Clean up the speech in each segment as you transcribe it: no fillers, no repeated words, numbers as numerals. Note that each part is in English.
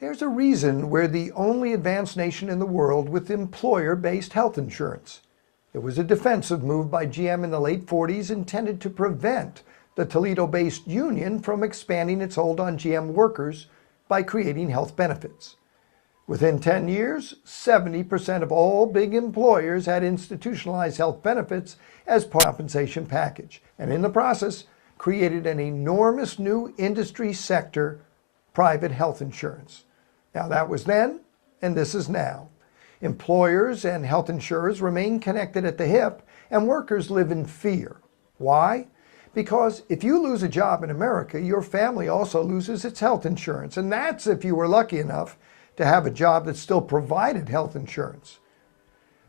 There's a reason we're the only advanced nation in the world with employer-based health insurance. It was a defensive move by GM in the late 40s intended to prevent the Toledo-based union from expanding its hold on GM workers by creating health benefits. Within 10 years, 70% of all big employers had institutionalized health benefits as part of the compensation package, and in the process, created an enormous new industry sector, private health insurance. Now that was then, and this is now. Employers and health insurers remain connected at the hip, and workers live in fear. Why? Because if you lose a job in America, your family also loses its health insurance, and that's if you were lucky enough to have a job that still provided health insurance.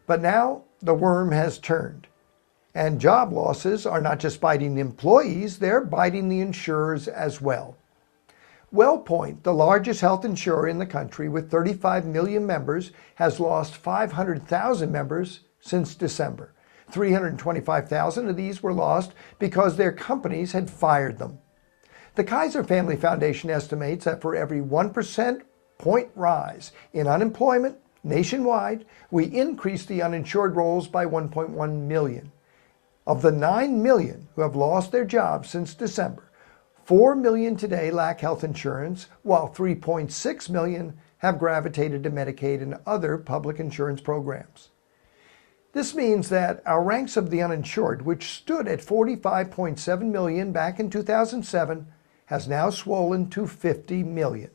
But now the worm has turned, and job losses are not just biting the employees, they're biting the insurers as well. WellPoint, the largest health insurer in the country with 35 million members, has lost 500,000 members since December. 325,000 of these were lost because their companies had fired them. The Kaiser Family Foundation estimates that for every 1% point rise in unemployment nationwide, we increase the uninsured rolls by 1.1 million. Of the 9 million who have lost their jobs since December, 4 million today lack health insurance, while 3.6 million have gravitated to Medicaid and other public insurance programs. This means that our ranks of the uninsured, which stood at 45.7 million back in 2007, has now swollen to 50 million.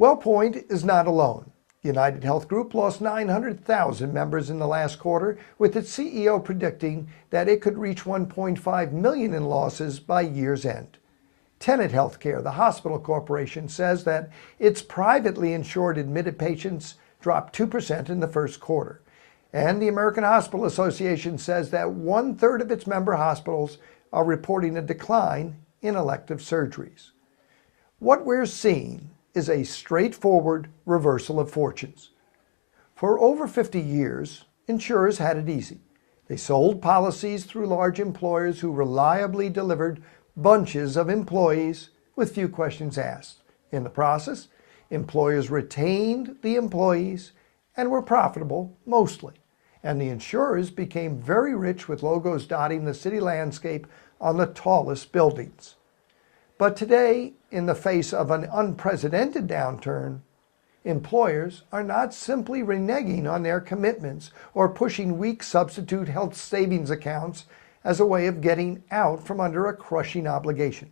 WellPoint is not alone. United Health Group lost 900,000 members in the last quarter, with its CEO predicting that it could reach 1.5 million in losses by year's end. Tenet Healthcare, the hospital corporation, says that its privately insured admitted patients dropped 2% in the first quarter. And the American Hospital Association says that 1/3 of its member hospitals are reporting a decline in elective surgeries. What we're seeing is a straightforward reversal of fortunes. For over 50 years, insurers had it easy. They sold policies through large employers who reliably delivered bunches of employees with few questions asked. In the process, employers retained the employees and were profitable mostly. And the insurers became very rich with logos dotting the city landscape on the tallest buildings. But today, in the face of an unprecedented downturn, employers are not simply reneging on their commitments or pushing weak substitute health savings accounts as a way of getting out from under a crushing obligation.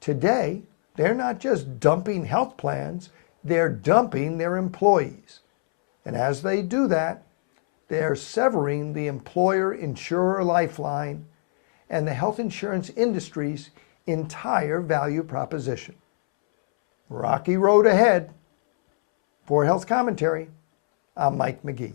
Today, they're not just dumping health plans, they're dumping their employees. And as they do that, they're severing the employer-insurer lifeline and the health insurance industry's entire value proposition. Rocky road ahead. For Health Commentary, I'm Mike Magee.